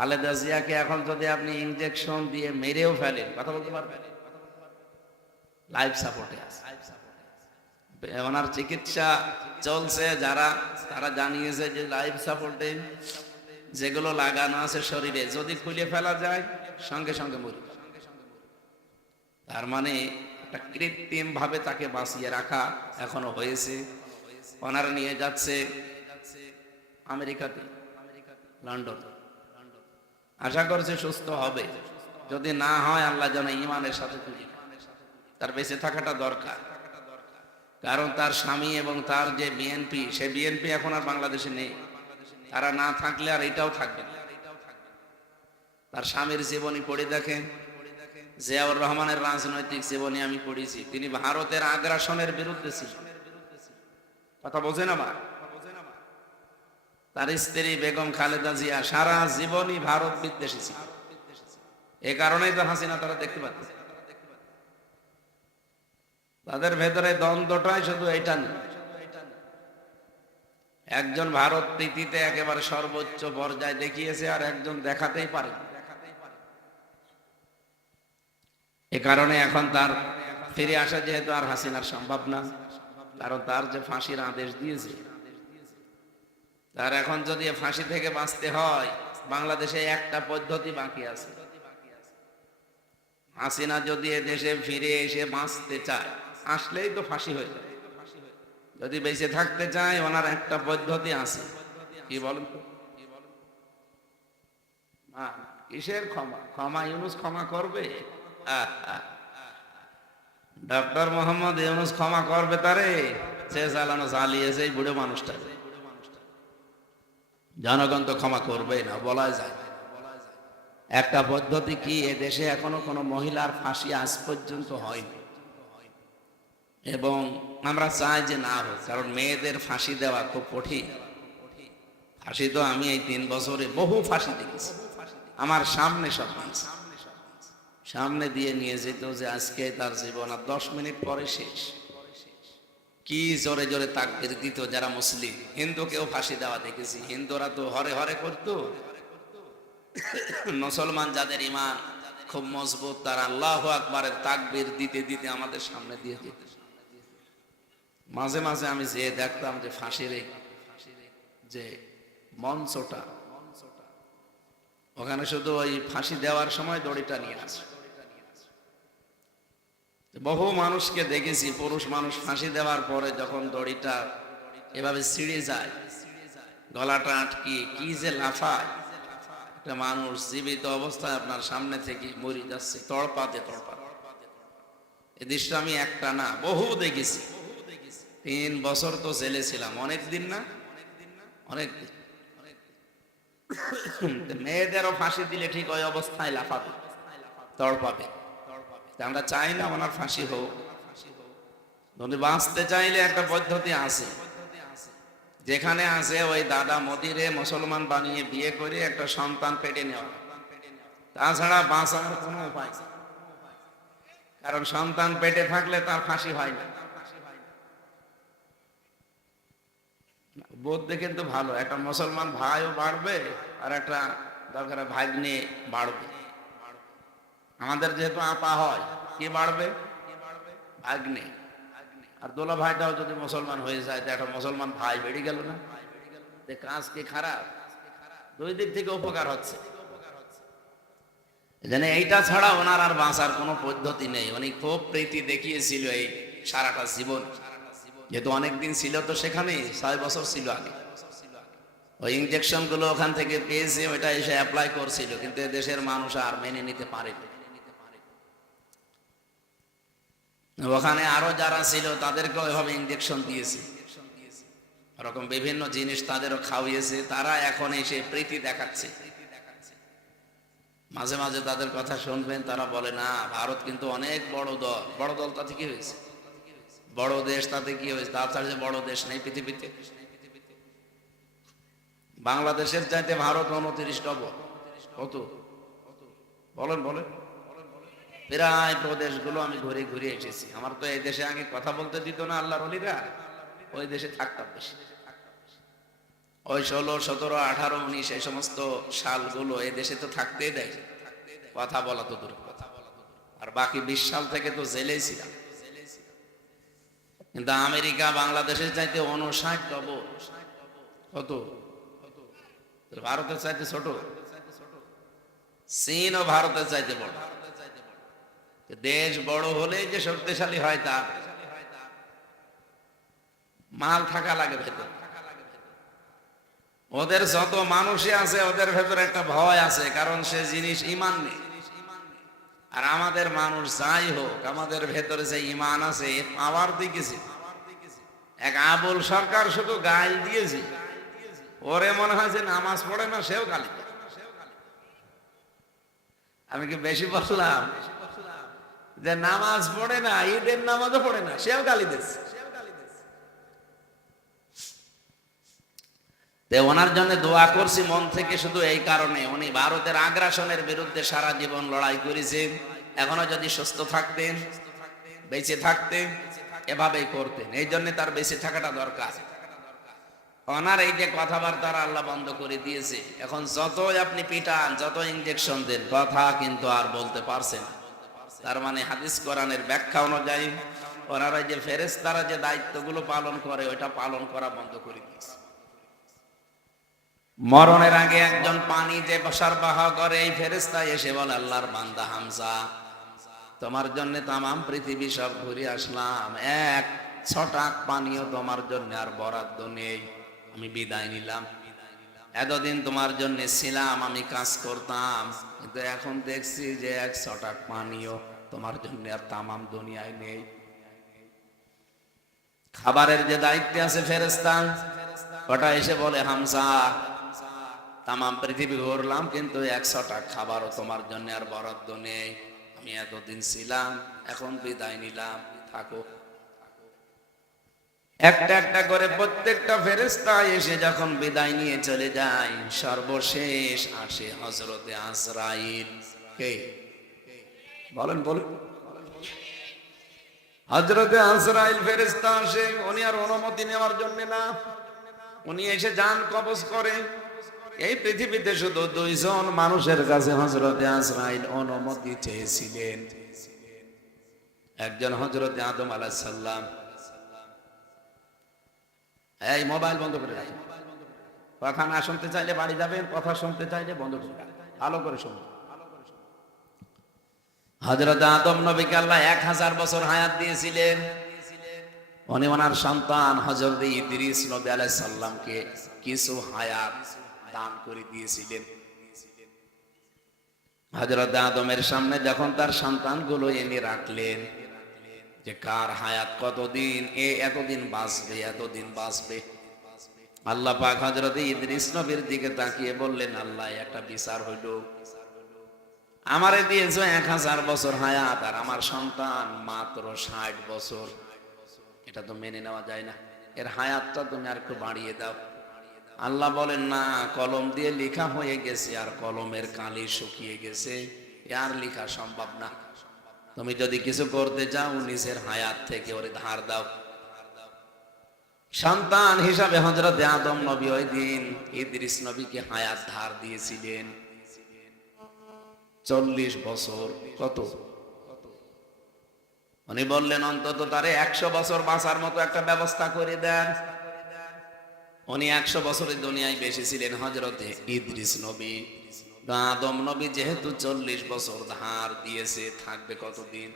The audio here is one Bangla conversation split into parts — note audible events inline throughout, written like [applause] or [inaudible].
খালেদা জিয়াকে এখন যদি আপনি ইনজেকশন দিয়ে মেরেও ফেলেন, কথা বলতে পারবেন? লাইফ সাপোর্টে আছে। ওনার চিকিৎসা চলছে, যারা, তারা জানিয়েছে যে লাইফ সাপোর্টে যেগুলো লাগানো আছে শরীরে, যদি খুলে ফেলা যায়, সঙ্গে সঙ্গে মরি তার মানে একটা কৃত্রিম ভাবে তাকে বাঁচিয়ে রাখা এখনও হয়েছে। ওনারা নিয়ে যাচ্ছে আমেরিকাতে, লন্ডন। আশা করছে সুস্থ হবে। যদি না হয়, আল্লাহ যেন ইমানের সাথে তার বেঁচে থাকাটা দরকার। কারণ তার স্বামী এবং তার যে বিএনপি সে বিএনপি এখন আর বাংলাদেশে নেই। তারা না থাকলে আর এটাও থাকবে তার স্বামীর জীবনী পড়ে দেখেন। জিয়াউর রহমানের রাজনৈতিক জীবনী আমি পড়েছি। তিনি ভারতের আগ্রাসনের বিরুদ্ধে ছিলেন। কথা বোঝেন আমার তার স্ত্রী বেগম খালেদা জিয়া সারা জীবনই ভারত বিদ্বেষী ছিল। এ কারণেই তো হাসিনা তারা দেখতে পাচ্ছে। তাদের ভেতরে দ্বন্দ্বটাই শুধু এটা নেই একজন ভারত প্রীতিতে একেবারে সর্বোচ্চ পর্যায়ে দেখিয়েছে আর একজন দেখাতেই পারে। এ কারণে এখন তার ফিরে আসা যেহেতু আর হাসিনার সম্ভব না, কারণ তার যে ফাঁসির আদেশ দিয়েছে তার এখন যদি ফাঁসি থেকে বাঁচতে হয়, বাংলাদেশে একটা পদ্ধতি বাকি আছে। হাসিনা যদি দেশে ফিরে এসে বাঁচতে চায়, আসলেই তো ফাঁসি হয়ে যায়। যদি বেঁচে থাকতে চায়, ওনার একটা পদ্ধতি আছে। কি বলেন তো? কিসের ক্ষমা? ক্ষমা ইউনুস ক্ষমা করবে? ডক্টর মোহাম্মদ ইউনুস ক্ষমা করবে তারে? সে চালানো চালিয়েছে এই বুড়ো মানুষটা জনগণ তো ক্ষমা করবে না বলা যায়। একটা পদ্ধতি কি, এ দেশে এখনও কোনো মহিলার ফাঁসি আজ পর্যন্ত হয়নি। এবং আমরা চাই যে না হোক, কারণ মেয়েদের ফাঁসি দেওয়া খুব কঠিন। ফাঁসি তো আমি এই তিন বছরে বহু ফাঁসি দেখেছি। আমার সামনে সব সামনে দিয়ে নিয়ে যেত যে আজকে তার জীবন আর দশ মিনিট পরে শেষ। কি জোরে জোরে তাকবির দিত যারা মুসলিম? হিন্দুকেও ফাঁসি দেওয়া দেখেছি। হিন্দুরা তো হরে হরে করতো। মুসলমান যাদের ইমান খুব মজবুত, তারা আল্লাহ আকবারের তাকবির দিতে দিতে আমাদের সামনে দিয়ে যেত মাঝে মাঝে আমি যে দেখতাম যে ফাঁসির যে মঞ্চটা, ওখানে শুধু ওই ফাঁসি দেওয়ার সময় দড়িটা নিয়ে আসে। বহু মানুষকে দেখেছি, পুরুষ মানুষ ফাঁসি দেওয়ার পরে যখন দড়িটা এভাবে ছিঁড়ে যায়, গলাটা আটকিয়ে কি যে লাফায়। একটা মানুষ জীবিত অবস্থায় আপনার সামনে থেকে মরি যাচ্ছে, তড়পাতে তড়পাতে। এ দৃশ্য আমি একটা না, বহু দেখেছি। তিন বছর তো জেলে ছিলাম, অনেক দিন না? অনেক দিন। [coughs] মেয়েদেরও ফাঁসি দিলে ঠিক ওই অবস্থায় লাফাবে, তড়পাবে। আমরা চাই না ওনার ফাঁসি হোক। যদি বাঁচতে চাইলে একটা পদ্ধতি আছে। যেখানে আছে ওই দাদা মদিরে মুসলমান বানিয়ে বিয়ে করে একটা সন্তান পেটে নেওয়া। তাছাড়া বাঁচার কোনো উপায়। কারণ সন্তান পেটে থাকলে তার ফাঁসি হয় না। বোধ কিন্তু ভালো। একটা মুসলমান ভাইও বাড়বে আর একটা দরকার ভাগ্নে বাড়বে। আমাদের যেহেতু আপা হয়, কে বাড়বে? ভাগ্নে আর দোলা ভাইটাও যদি মুসলমান হয়ে যায় একটা মুসলমান ভাই বেড়ে গেল না? কাজ কি খারাপ? দুই দিক থেকে উপকার হচ্ছে। এখানে এইটা ছাড়া ওনার আর বাঁচার কোনো পদ্ধতি নেই। উনি খুব প্রীতি দেখিয়েছিল এই সারাটা জীবন। যেহেতু অনেকদিন ছিল তো সেখানে ছয় বছর ছিল আগে। ওই ইঞ্জেকশনগুলো ওখান থেকে পেয়েছে, ওইটা এসে অ্যাপ্লাই করছিল, কিন্তু দেশের মানুষ আর মেনে নিতে পারেনি। ওখানে আরও যারা ছিল তাদেরকেও এভাবে ইঞ্জেকশন দিয়েছে। ওরকম বিভিন্ন জিনিস তাদেরও খাওয়িয়েছে, তারা এখন এসে প্রীতি দেখাচ্ছে। মাঝে মাঝে তাদের কথা শুনবেন, তারা বলে, না, ভারত কিন্তু অনেক বড় দল। বড় দল তাতে কি হয়েছে? বড় দেশ তাতে কি হয়েছে? তার ছাড়া যে বড় দেশ নেই পৃথিবীতে। বাংলাদেশের চাইতে ভারত উনত্রিশ ডবল। কত? বলেন বলেন। প্রায় প্রদেশগুলো আমি ঘুরে ঘুরে এসেছি। আমার তো এই দেশে আগে কথা বলতে দিত না আল্লাহর অলিরা, ওই দেশে থাকতাম বেশি। ওই ষোলো, সতেরো, আঠারো, উনিশ, এই সমস্ত সালগুলো এ দেশে তো থাকতেই দেয়। কথা বলা তো দূর আর বাকি বিশ সাল থেকে তো জেলেই ছিলাম। কিন্তু আমেরিকা, বাংলাদেশের চাইতে উনষাট ডবল কত? ভারতের চাইতে ছোট। চীন ও ভারতের চাইতে বড়। দেশ বড় হলেই যে শক্তিশালী হয় তা মাল থাকা লাগে ভেতর। ওদের যত মানুষই আছে, ওদের ভেতরে একটা ভয় আছে, কারণ সে জিনিস ইমান নেই। আর আমাদের মানুষ যাই হোক, আমাদের ভেতরে যে ইমান আছে পাওয়ার দিকেছে। এক আবুল সরকার শুধু গাইল দিয়েছে। ওরে মনে হয় যে নামাজ পড়ে না, সেও গালি আমি কি বেশি বললাম? যে নামাজ পড়ে না, ঈদের নামাজও পড়ে না, সেও গালি দিচ্ছে। ওনার জন্য দোয়া করছি, মন থেকে শুধু এই কারণে। উনি ভারতের আগ্রাসনের বিরুদ্ধে সারা জীবন লড়াই করেছেন। এখনও যদি সুস্থ থাকতেন, বেঁচে থাকতেন, এভাবেই করতেন। এই জন্য তার বেঁচে থাকাটা দরকার। ওনার এই যে কথাবার্তার আল্লাহ বন্ধ করে দিয়েছে। এখন যতই আপনি পিটান যত ইঞ্জেকশন দেন, কথা কিন্তু আর বলতে পারছেন না। তার মানে হাদিস কোরআনের ব্যাখ্যা অনুযায়ী ওনারা যে ফেরেশতারা যে দায়িত্বগুলো পালন করে, ওইটা পালন করা বন্ধ করে দিয়েছে। মরণের আগে একজন পানি যে বসার বাহা করে, এই ফেরেস্তা এসে বলে, আল্লাহর বান্দা হামজা, তোমার জন্য তামাম পৃথিবী সব ঘুরে আসলাম। এক ছটাক পানিও তোমার জন্য আর বরাদ্দ নেই। আমি বিদায় নিলাম। এতদিন তোমার জন্য ছিলাম, আমি কাজ করতাম। কিন্তু এখন দেখছি যে এক ছটাক পানিও তোমার জন্য আর তামাম দুনিয়ায় নেই। খাবারের যে দায়িত্বে আছে ফেরেস্তা ওটা এসে বলে হামসা তামাম পৃথিবী ঘুরলাম, কিন্তু একশোটা খাবারও তোমার জন্য আর বরাদ্দ নেই। আমি এতদিন ছিলাম, এখন বিদায় নিলাম, থাকো। একটা একটা করে প্রত্যেকটা ফেরেস্তা এসে যখন বিদায় নিয়ে চলে যায়, সর্বশেষ আসে হজরতে আজরাইল। কে? বলেন, বলুন। হজরতে আজরাইল ফেরেস্তা আসে, উনি আর অনুমতি নেওয়ার জন্য না। উনি এসে যান, কবজ করে। এই পৃথিবীতে শুধু দুইজন মানুষের কাছে হজরতে আজরাইল অনুমতি চেয়েছিলেন। একজন হজরতে আদম আলাহ সাল্লাম এই মোবাইল বন্ধ করে রাখেন কথা না শুনতে চাইলে বাড়ি যাবেন, কথা শুনতে চাইলে বন্ধ করে রাখেন ভালো করে শুনুন। হজরত আদম নবীকে আল্লাহ এক হাজার বছর হায়াত দিয়েছিলেন। উনি ওনার সন্তান হজরত ইদ্রিস নবী আলাইহিস সাল্লামকে কিছু হায়াত দান করে দিয়েছিলেন। হজরত আদমের সামনে যখন তার সন্তানগুলো এনে রাখলেন, যে কার হায়াত কতদিন, এ এতদিন বাঁচবে এতদিন বাঁচবে। আল্লাহ পাক হজরত ইদ্রিস নবীর দিকে তাকিয়ে বললেন, আল্লাহ, একটা বিচার হইল। আমারে দিয়েছ এক হাজার বছর হায়াত, আর আমার সন্তান মাত্র ষাট বছর। এটা তো মেনে নেওয়া যায় না। এর হায়াতটা তুমি আর একটু বাড়িয়ে দাও। আল্লাহ বলেন, না, কলম দিয়ে লেখা হয়ে গেছে, আর কলমের কালি শুকিয়ে গেছে। আর লেখা সম্ভব না। তুমি যদি কিছু করতে চাও, নিজের হায়াত থেকে ওরে ধার দাও। সন্তান হিসাবে হজরত আদম নবী ওই দিন ইদ্রিস নবীকে হায়াত ধার দিয়েছিলেন। চল্লিশ বছর, কত? উনি বললেন, অন্তত তারে একশো বছর বাঁচার মতো একটা ব্যবস্থা করে দেন। উনি একশো বছরের দুনিয়ায় বেশি ছিলেন হজরতে ইদ্রিস নবী। আদম নবী যেহেতু চল্লিশ বছর ধার দিয়েছে, থাকবে কতদিন?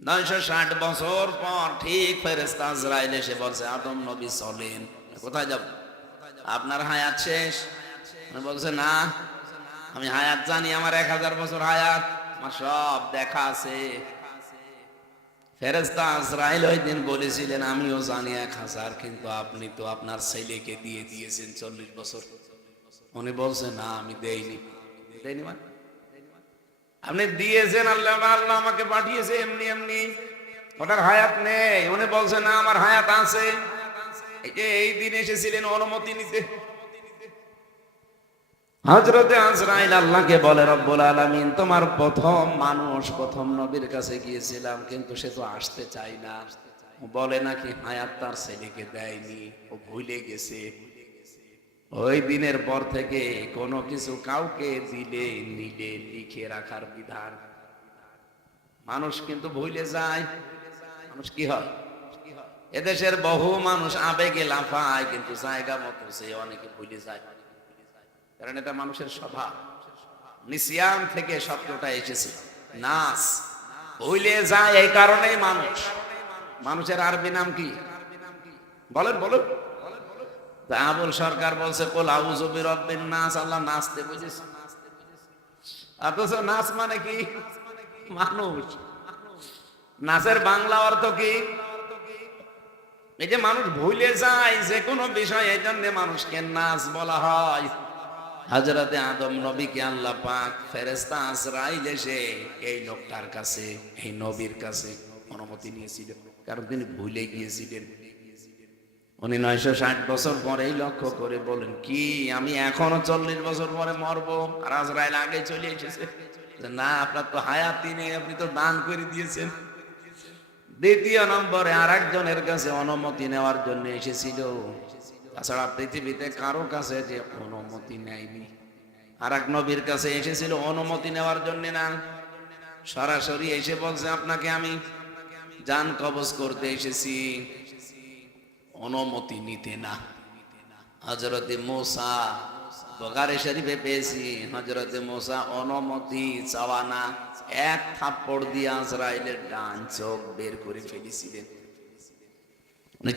নয়শো ষাট বছর পর ঠিক ফেরেস্তা আজরাইল এসে বলছে, আদম নবী চলেন। কোথায় যাব? আপনার হায়াত শেষ? বলছে, না। আমি হায়াত জানি, আমার এক হাজার বছর হায়াত, আমার সব দেখা আছে। ফেরেস্তা আজরাইল ওই দিন বলেছিলেন, আমিও জানি এক হাজার, কিন্তু আপনি তো আপনার ছেলেকে দিয়ে দিয়েছেন চল্লিশ বছর। উনি বলছে না, আমি দেইনি। দেইনি মানে? আপনি দিয়েছেন, আল্লাহ আল্লাহ আমাকে পাঠিয়েছে, এমনি এমনি। ওটার হায়াত নেই। উনি বলছে না, আমার হায়াত আছে। এই এই দিন এসেছিলেন অনুমতি নিতে। হজরতে আজরাইল আল্লাহকে বলে, রব্বুল আলামিন, তোমার প্রথম মানুষ, প্রথম নবীর কাছে গিয়েছিলাম, কিন্তু সে তো আসতে চাই না। বলে, নাকি হায়াত তার ছেলেকে দেয়নি? ও ভুলে গেছে। ওই দিনের পর থেকে কোনো কিছু কাউকে দিলে, নিলে, লিখে রাখার বিধান। মানুষ কিন্তু ভুলে যায়। মানুষ কি হয়? এদেশের বহু মানুষ আবেগে লাফায়, কিন্তু জায়গা মতো সে অনেকে ভুলে যায়। কারণ এটা মানুষের স্বভাব। নিসিয়াম থেকে শব্দটা এসেছে। নাস। ভুলে যায় এই কারণেই মানুষ। মানুষের আরবি নাম কি? বলেন, বলুন। সরকার বলছে, কোল আউযু বিরব্বিন নাস। আল্লাহ নাচতে অথচ নাচ মানে কি? মানুষ। নাচের বাংলা অর্থ কি? এই যে মানুষ ভুলে যায় যে কোনো বিষয়, এই জন্য মানুষকে নাচ বলা হয়। হাজরাতে আদম নবীকে আল্লাহ পাক ফেরেস্তা আজরাইল এসে এই লোকটার কাছে, এই নবীর কাছে অনুমতি নিয়েছিলেন। কারণ তিনি ভুলে গিয়েছিলেন। উনি নয়শো ষাট বছর পরেই লক্ষ্য করে বলেন, কি, আমি এখনও চল্লিশ বছর পরে মরবো? আর আজরাইল আগে চলে এসেছে। না, আপনার তো হায়াতি নেই, আপনি তো দান করে দিয়েছেন। দ্বিতীয় নম্বরে আর একজনের কাছে অনুমতি নেওয়ার জন্য এসেছিল তাছাড়া পৃথিবীতে কারও কাছে যে অনুমতি নেয়নি। আর এক নবীর কাছে এসেছিল অনুমতি নেওয়ার জন্য না। সরাসরি এসে বলছে, আপনাকে আমি যান কবজ করতে এসেছি। অনুমতি নিতে না। হজরতে মোসা বগারে শরীফে পেয়েছি। হজরতে মোসা অনুমতি চাওয়া না। এক থাপ্পড় দিয়ে আজরাইলের ডান চোখ বের করে ফেলেছিলেন।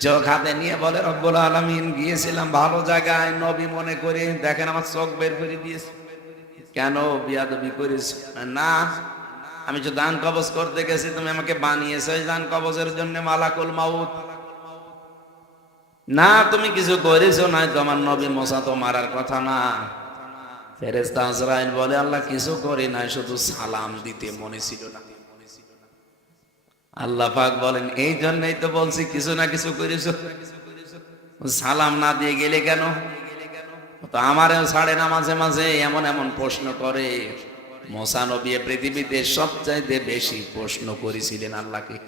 চোখ হাতে নিয়ে বলে, রব্বুল আলমিন, গিয়েছিলাম ভালো জায়গায়। নবী মনে করে, দেখেন আমার চোখ বের করে দিয়েছে। কেন বিয়াদবি না, আমি দান কবজ করতে গেছি, তুমি আমাকে বানিয়েছো দান কবজের জন্য মালাকুল মাউত। না, তুমি কিছু করেছ না তোমার নবী মশা তো মারার কথা না। ফেরেস্তা আজরাইল বলে, আল্লাহ কিছু করি নাই, শুধু সালাম দিতে মনে ছিল না। আল্লাহ পাক বলেন, এই জন্যই তো বলছি, কিছু না কিছু করেছ। সালাম না দিয়ে গেলে কেন? তো আমারও ছাড়ে না মাঝে মাঝে, এমন এমন প্রশ্ন করে। মোসানবী পৃথিবীতে সবচাইতে বেশি প্রশ্ন করেছিলেন আল্লাহকে।